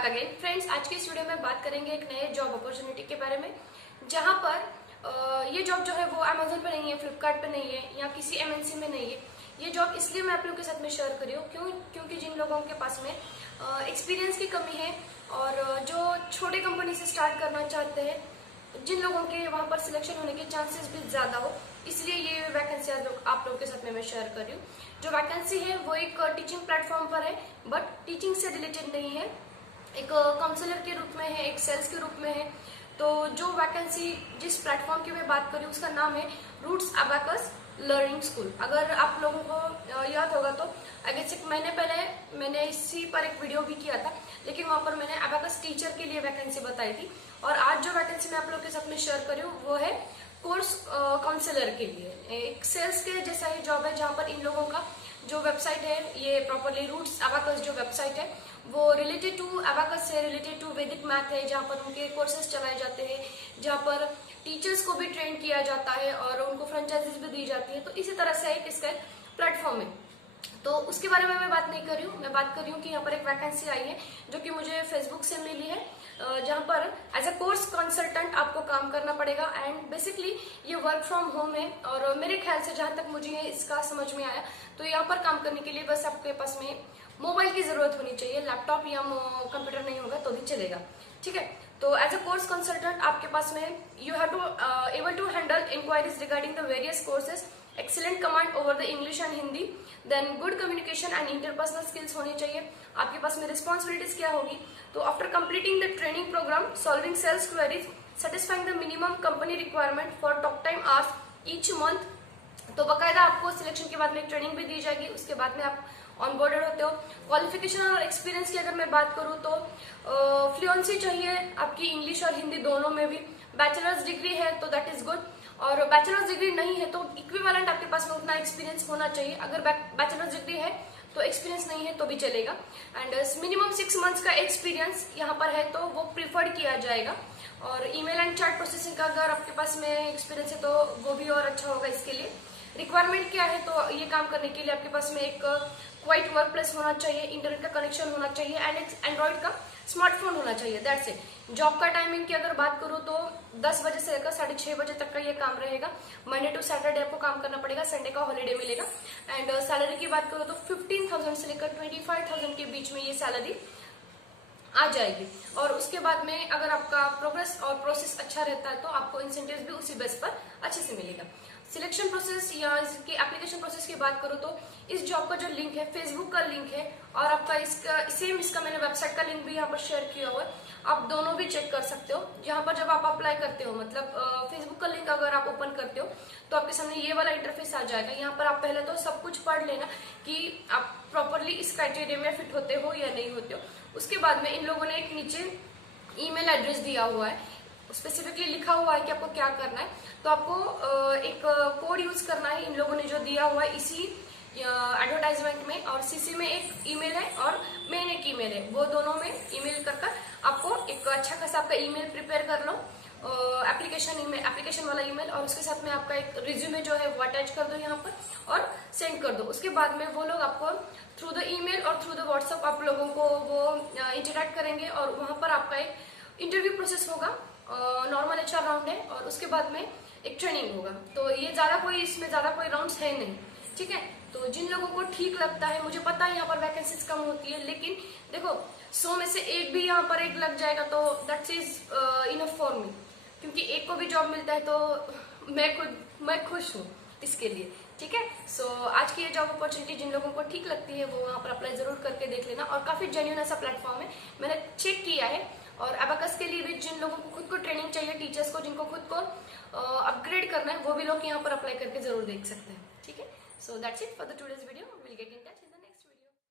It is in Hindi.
Back again friends. आज के इस वीडियो में बात करेंगे एक नए जॉब अपॉर्चुनिटी के बारे में, जहां पर ये जॉब जो है वो अमेजोन पे नहीं है, फ्लिपकार्ट पे नहीं है या किसी एमएनसी में नहीं है। ये जॉब इसलिए मैं आप लोगों के साथ में शेयर कर रही हूँ क्योंकि जिन लोगों के पास में एक्सपीरियंस की कमी है और जो छोटे कंपनी से स्टार्ट करना चाहते हैं, जिन लोगों के वहां पर सिलेक्शन होने के चांसेस भी ज्यादा हो, इसलिए ये वैकेंसी आप लोगों के साथ में मैं शेयर कर रही हूँ। जो वैकेंसी है वो एक टीचिंग प्लेटफॉर्म पर है, बट टीचिंग से रिलेटेड नहीं है, एक काउंसलर के रूप में है, एक सेल्स के रूप में है। तो जो वैकेंसी जिस प्लेटफॉर्म की मैं बात कर रही हूँ उसका नाम है रूट्स अबैकस लर्निंग स्कूल। अगर आप लोगों को याद होगा तो अगर 1 महीने पहले मैंने इसी पर एक वीडियो भी किया था, लेकिन वहां पर मैंने अबैकस टीचर के लिए वैकेंसी बताई थी। और आज जो वैकेंसी मैं आप लोगों के साथ में शेयर कर रही हूँ वो है कोर्स काउंसलर के लिए। एक सेल्स के जैसा ही जॉब है, जहाँ पर इन लोगों का जो वेबसाइट है, ये प्रॉपरली रूट्स अबैकस जो वेबसाइट है वो रिलेटेड टू अबैकस से रिलेटेड टू वैदिक मैथ है, जहाँ पर उनके कोर्सेज चलाए जाते हैं, जहाँ पर टीचर्स को भी ट्रेन किया जाता है और उनको फ्रेंचाइजीज भी दी जाती है। तो इसी तरह से एक इसका प्लेटफॉर्म है। तो उसके बारे में मैं बात नहीं कर रही हूँ, मैं बात कर रही हूँ कि यहाँ पर एक वैकेंसी आई है जो कि मुझे फेसबुक से मिली है, जहाँ पर एज अ कोर्स कंसल्टेंट आपको काम करना पड़ेगा। एंड बेसिकली ये वर्क फ्रॉम होम है और मेरे ख्याल से जहाँ तक मुझे इसका समझ में आया तो यहाँ पर काम करने के लिए बस आपके पास में मोबाइल की जरूरत होनी चाहिए, लैपटॉप या कंप्यूटर नहीं होगा तो भी चलेगा, ठीक है। तो एज अ कोर्स कंसल्टेंट आपके पास में you have to able to handle inquiries regarding the various courses, excellent command over the English and Hindi, then good communication and interpersonal skills होनी चाहिए। आपके पास में रिस्पॉन्सिबिलिटीज क्या होगी, तो after completing the training program, solving sales queries, satisfying the minimum company requirement for talk time hours each month. तो बाकायदा आपको सिलेक्शन के बाद में ट्रेनिंग भी दी जाएगी, उसके बाद में आप ऑनबोर्डेड होते हो। क्वालिफिकेशन और एक्सपीरियंस की अगर मैं बात करूँ तो फ्लुएंसी चाहिए आपकी इंग्लिश और हिंदी दोनों में भी। बैचलर्स डिग्री है तो दैट इज गुड, और बैचलर्स डिग्री नहीं है तो इक्विवेलेंट आपके पास में उतना एक्सपीरियंस होना चाहिए। अगर बैचलर्स डिग्री है तो एक्सपीरियंस नहीं है तो भी चलेगा। एंड मिनिमम 6 मंथ्स का एक्सपीरियंस यहाँ पर है तो वो प्रिफर्ड किया जाएगा। और ईमेल एंड चैट प्रोसेसिंग का अगर आपके पास में एक्सपीरियंस है तो वो भी और अच्छा होगा। इसके लिए रिक्वायरमेंट क्या है, तो ये काम करने के लिए आपके पास में एक क्वाइट वर्क प्लेस होना चाहिए, इंटरनेट का कनेक्शन होना चाहिए एंड एक एंड्रॉइड का स्मार्टफोन होना चाहिए, दैट्स इट। जॉब का टाइमिंग की अगर बात करूँ तो 10 बजे से लेकर 6:30 बजे तक का ये काम रहेगा। मंडे टू सैटरडे आपको काम करना पड़ेगा, संडे का हॉलीडे मिलेगा। एंड सैलरी की बात करूँ तो 15,000 से लेकर 25,000 के बीच में ये सैलरी आ जाएगी। और उसके बाद में अगर आपका प्रोग्रेस और प्रोसेस अच्छा रहता है तो आपको इंसेंटिव्स भी उसी बेस पर अच्छे से मिलेगा। सिलेक्शन प्रोसेस या इसकी एप्लीकेशन प्रोसेस की बात करूँ तो इस जॉब का जो लिंक है फेसबुक का लिंक है, और आपका इसका मैंने वेबसाइट का लिंक भी यहाँ पर शेयर किया हुआ है, आप दोनों भी चेक कर सकते हो। जहाँ पर जब आप अप्लाई करते हो, मतलब फेसबुक का लिंक अगर आप ओपन करते हो तो आपके सामने ये वाला इंटरफेस आ जाएगा। यहाँ पर आप पहले तो सब कुछ पढ़ लेना कि आप प्रॉपरली इस क्राइटेरिया में फिट होते हो या नहीं होते हो। उसके बाद में इन लोगों ने एक नीचे ईमेल एड्रेस दिया हुआ है, स्पेसिफिकली लिखा हुआ है कि आपको क्या करना है। तो आपको एक कोड यूज करना है, इन लोगों ने जो दिया हुआ है इसी एडवर्टाइजमेंट में, और सीसी में एक ईमेल है और मेन एक ईमेल है, वो दोनों में ईमेल कर आपको एक अच्छा खासा आपका ईमेल प्रिपेयर कर लो, एप्लीकेशन वाला ईमेल, और उसके साथ में आपका एक रिज्यूमे जो है वो अटैच कर दो यहाँ पर और सेंड कर दो। उसके बाद में वो लोग आपको थ्रू द ईमेल और थ्रू द व्हाट्सएप आप लोगों को वो इंटरेक्ट करेंगे और वहां पर आपका एक इंटरव्यू प्रोसेस होगा, नॉर्मल एचआर राउंड है, और उसके बाद में एक ट्रेनिंग होगा। तो ये इसमें ज्यादा कोई राउंड्स है नहीं, ठीक है। तो जिन लोगों को ठीक लगता है, मुझे पता है यहाँ पर वैकेंसीज कम होती है, लेकिन देखो 100 में से एक भी यहाँ पर एक लग जाएगा तो that's is enough for me, क्योंकि एक को भी जॉब मिलता है तो मैं खुश हूँ इसके लिए, ठीक है। सो आज की ये जॉब अपॉर्चुनिटी जिन लोगों को ठीक लगती है वो वहाँ पर अप्लाई जरूर करके देख लेना, और काफी जेन्युइन ऐसा प्लेटफॉर्म है, मैंने चेक किया है। और अबैकस के लिए भी जिन लोगों को खुद को ट्रेनिंग चाहिए, टीचर्स को जिनको खुद को अपग्रेड करना है, वो भी लोग यहाँ पर अप्लाई करके जरूर देख सकते हैं, ठीक है। So that's it for the today's video, will get in touch.